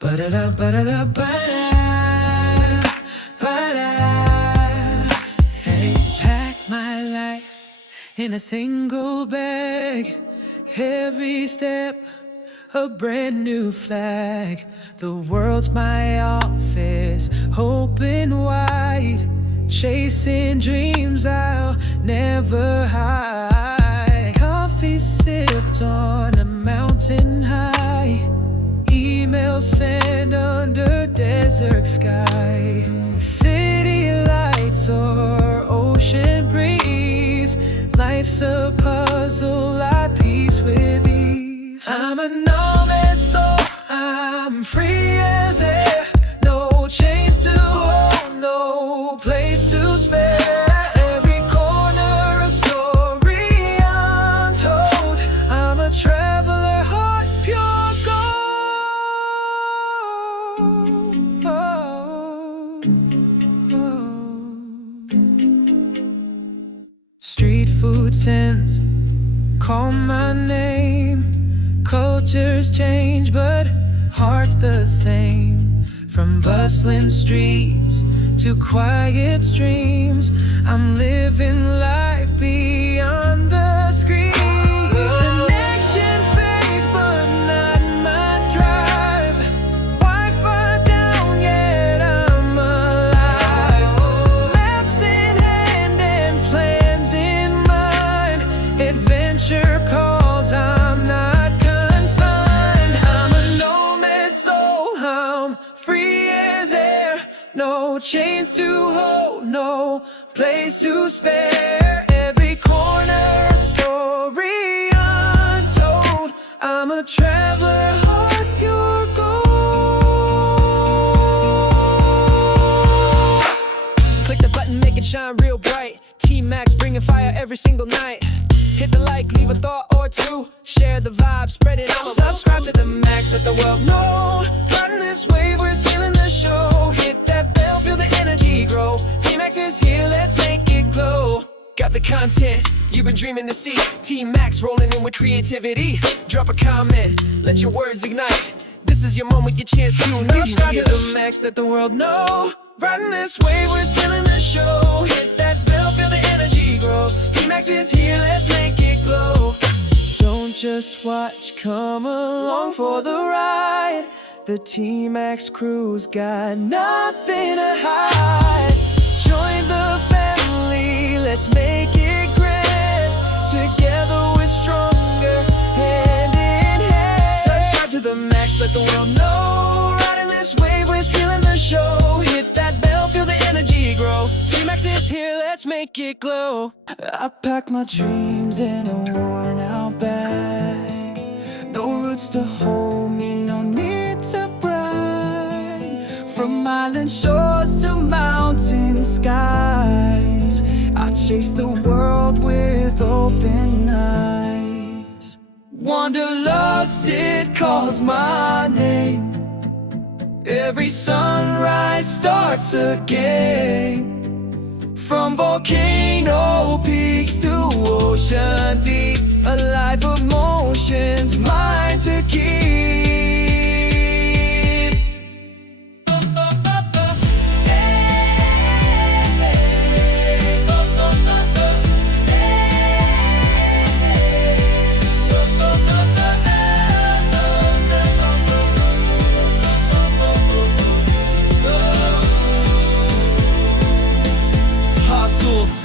Ba-da-da, ba-da-da, ba-da, ba-da. Hey, pack my life in a single bag. Every step a brand new flag. The world's my office, open wide. Chasing dreams I'll never hide. Coffee sipped on a mountain high. Email sent under desert sky. City lights or ocean breeze. Life's a puzzle I piece with ease. I'm a nomad soul, I'm free as air. No chains to hold, no place to spare. Every corner a story untold. I'm a traveler, heart pure gold. Street food scents call my name. Cultures change, but heart's the same. From bustling streets to quiet streams, I'm living life beyond the screen. Connection fades, but not my drive. Wi-Fi down, yet I'm alive. Maps in hand and plans in mind. Adventure calls, I'm not confined. I'm a nomad soul, I'm free as air. No chains to hold, no place to spare. Every corner a story untold. I'm a traveler, heart pure gold. Click the button, make it shine real bright. TMax bringing fire every single night. Hit the like, leave a thought or two. Share the vibe, spread it out. Subscribe to the max, let the world know. Riding this wave, we're stealing the show. Hit that bell, feel the energy grow. TMax is here, let's make it glow. Got the content you've been dreaming to see. TMax rolling in with creativity. Drop a comment, let your words ignite. This is your moment, your chance to know. Subscribe to the max, let the world know. Riding this wave, we're stealing the show. Hit that bell, feel the energy grow. TMax is here, let's make it glow. Don't just watch, come along for the ride. The TMax crew's got nothing to hide. Join the family, let's make it grand. Together we're stronger, hand in hand. Subscribe to the max, let the world know. Riding this wave, we're stealing the show. Hit that bell, feel the energy grow. TMax is here, let's make it glow. I pack my dreams in a worn out bag. No roots to hold me, no need to brag. From island shores to mountain skies, I chase the world with open eyes. Wanderlust, it calls my name. Every sunrise starts again. From volcano peaks to ocean deep, a life of motions, mine to keep.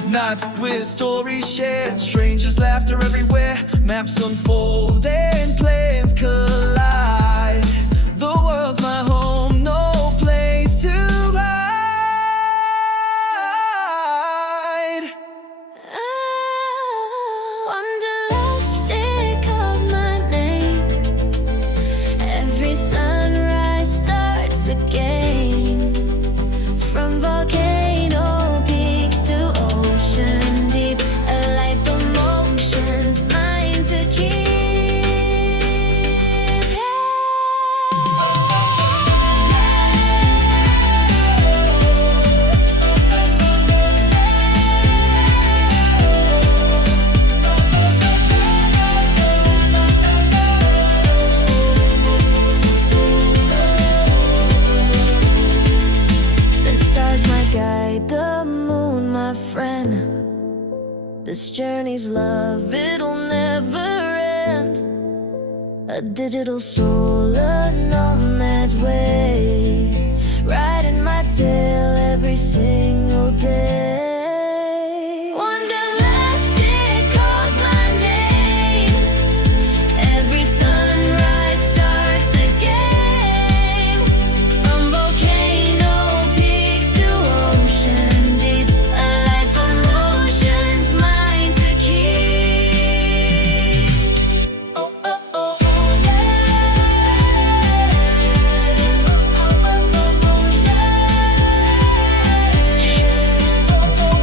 Nights with stories shared, strangers' laughter everywhere. Maps unfold and plans collide. The world's my home, no place to hide. Wanderlust, it calls my name. Every sunrise starts again. From volcano peaks to ocean deep, a life of motions, mine to keep. This journey's love, it'll never end. A digital soul, a nomad's way, riding my tail every single day. Wanderlust, it calls my name. Every sunrise starts a game. From volcano peaks to ocean deep, a life of motion's mine to keep. Oh, oh, oh,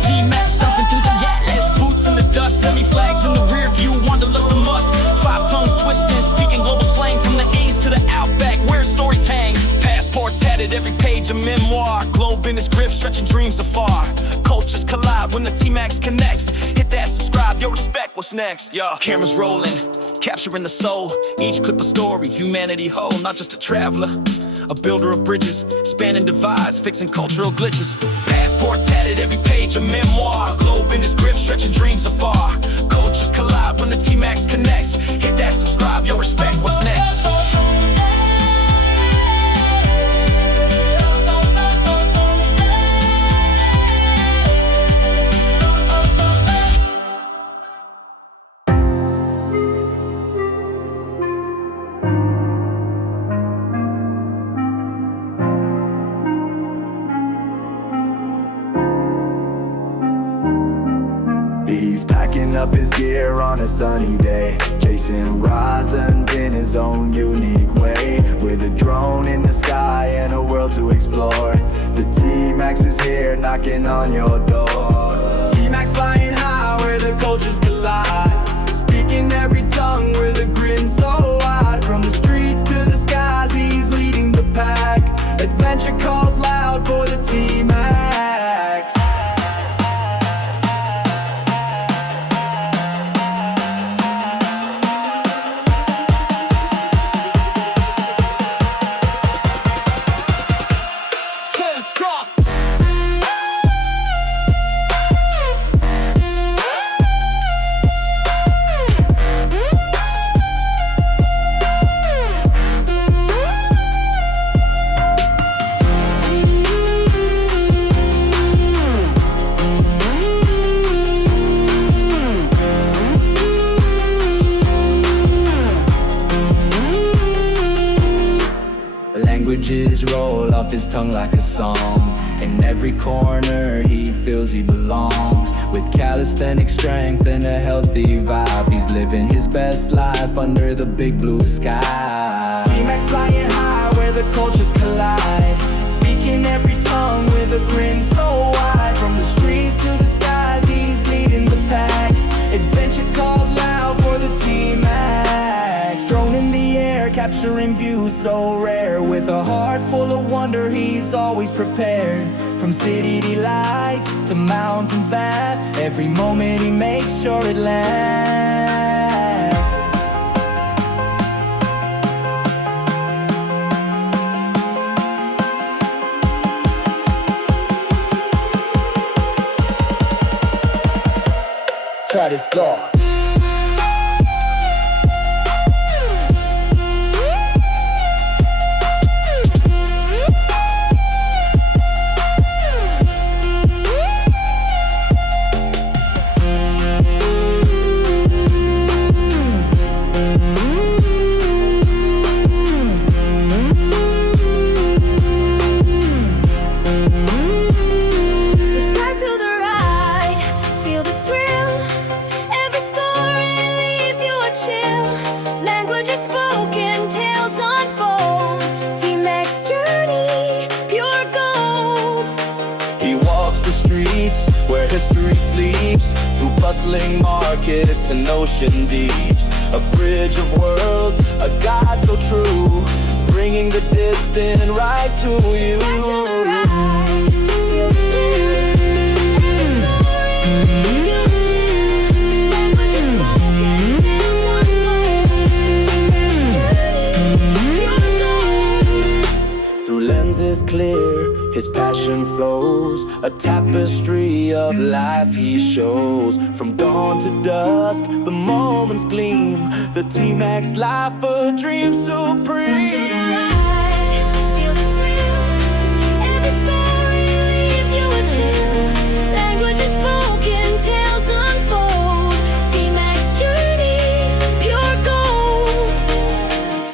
TMax stomping through the Atlas, boots in the dust, semi-flags in the rear view, wanderlust a must. 5 tongues twisting, speaking global slang from the A's to the Outback, where stories hang. Passport tatted, every page a memoir, globe in his grip, stretching dreams afar. Cultures collide when the TMax connects. Hit that subscribe, yo, respect, what's next? Yo, cameras rolling, capturing the soul. Each clip a story, humanity whole, not just a traveler. A builder of bridges, spanning divides, fixing cultural glitches. Passport tatted, every page a memoir, globe in his grip, stretching dreams afar. Cultures collide when the TMax connects. Hit that subscribe, yo, respect, what's next? He's packing up his gear on a sunny day, chasing horizons in his own unique way. With a drone in the sky and a world to explore, the TMax is here knocking on your door. TMax flying high where the cultures collide, speaking every tongue with a grin so wide. From the streets to the skies, he's leading the pack. Adventure calls loud for the TMax. Languages roll off his tongue like a song. In every corner he feels he belongs. With calisthenic strength and a healthy vibe, he's living his best life under the big blue sky. TMax flying high where the cultures collide, speaking every tongue with a grin so wide. From the streets to the skies, he's leading the pack. Adventure calls loud for the TMax. Drone in the air, capturing views so rare. With a heart full of wonder, he's always prepared. From city delights to mountains vast, every moment he makes sure it lasts. Try this floor. subscribe to the ride, feel the thrill. Every story leaves you a chill. Languages spoken, tales unfold. TMax journey, pure gold. He walks the streets where history sleeps, through bustling markets and ocean deeps. A bridge of worlds, a guide so true, bringing the distant right to you. Subscribe to the ride, feel the thrill. Every story leaves you a chill. Languages spoken, tales unfold. TMax journey, pure gold. Through lenses is clear, his passion flows, a tapestry of life he shows. From dawn to dusk, the moments gleam, the TMax life, a dream supreme. To the right, feel the thrill. Every story leaves you a chill. Language is spoken, tales unfold. TMax journey, pure gold.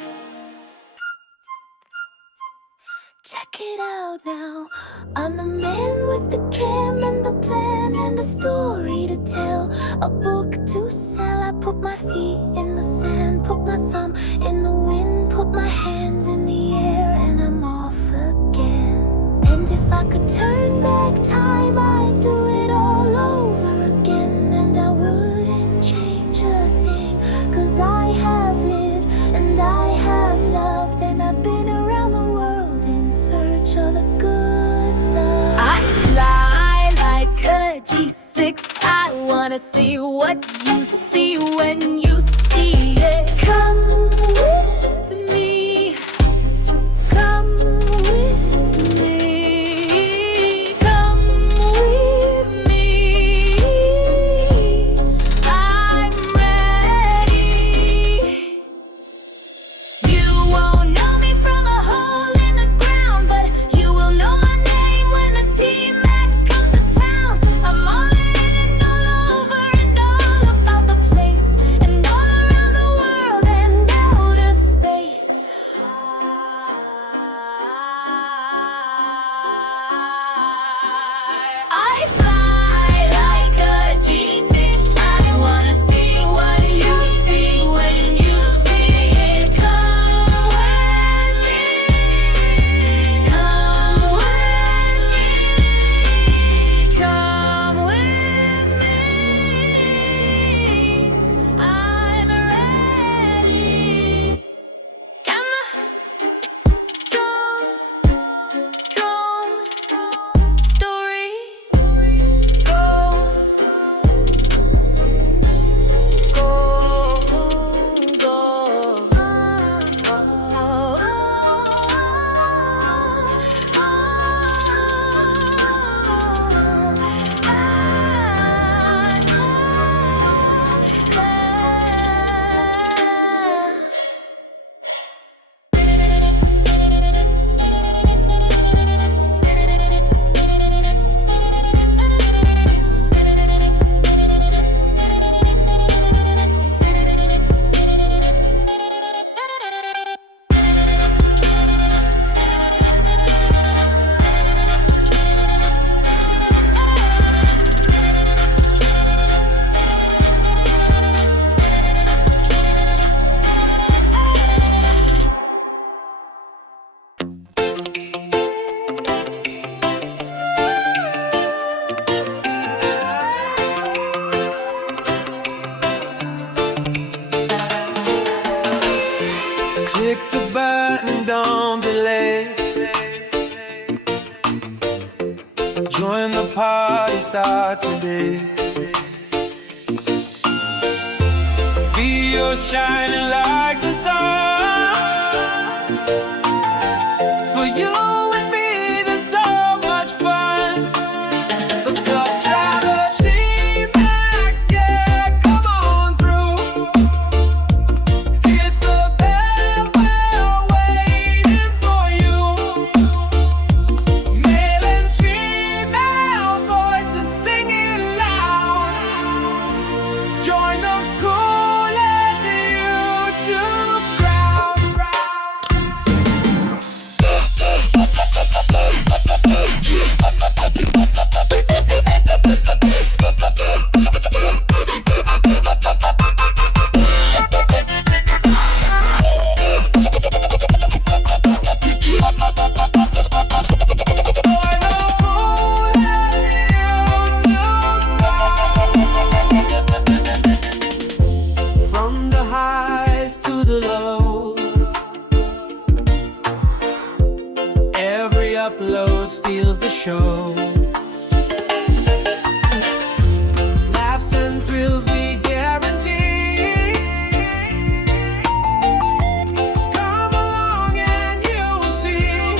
Check it out now. I'm the man with the cam and the plan and the story to tell. A book to sell. I put my feet in the sand, put my thumb in the wind, put my hands in the air, and I'm off again. And if I could turn back time, I'd do it all over again. And I wouldn't change a thing, 'cause I have lived and I have loved, and I've been around the world in search of the good stuff. I fly like a G6. I wanna see what you see when you see it. Come with me. Come with me. Come with me. I'm ready. You won't know me from a hole in the ground, but you will know my name when the TMax comes to town. I'm all in and all over and all about the place, and all around the world and outer space. I fly like a G6. I wanna see what you see when you see it. Come with me. Come with me. Come with me. I'm ready. Camera, drone, story, go, Click the button, don't delay. Join the party, start today. Feel shining like the sun. For you and me, there's so much fun. Some self-travel TMax, yeah, come on through. Hit the bell, we're waiting for you. Male and female voices singing loud. Join the coolest YouTube crowd. From the highs to the lows, every upload steals the show. Laughs and thrills we guarantee. Come along and you'll see.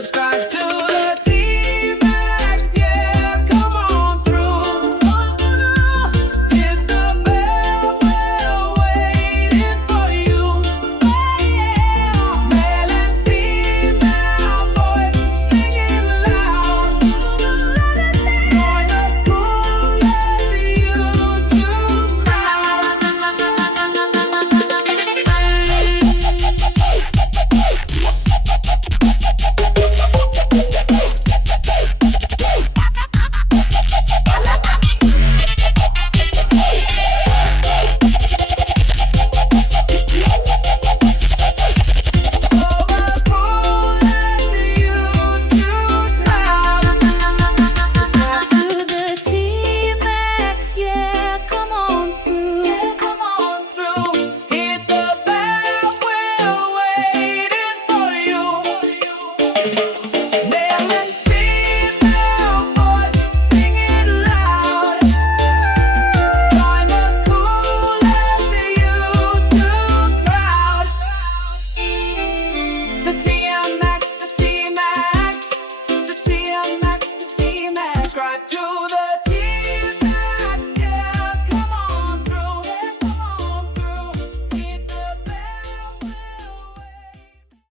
Subscribe to the TMax, yeah, come on through. Hit the bell, we're waiting for you. Male and female voices singing loud. Join the coolest YouTube crowd. Subscribe to the TMax, yeah, come on through. Yeah, come on Through, hit the bell, we're waiting for you. Male and female voices singing loud. Join the coolest YouTube crowd. The TMax, the TMax, the TMax, the TMax. Subscribe to the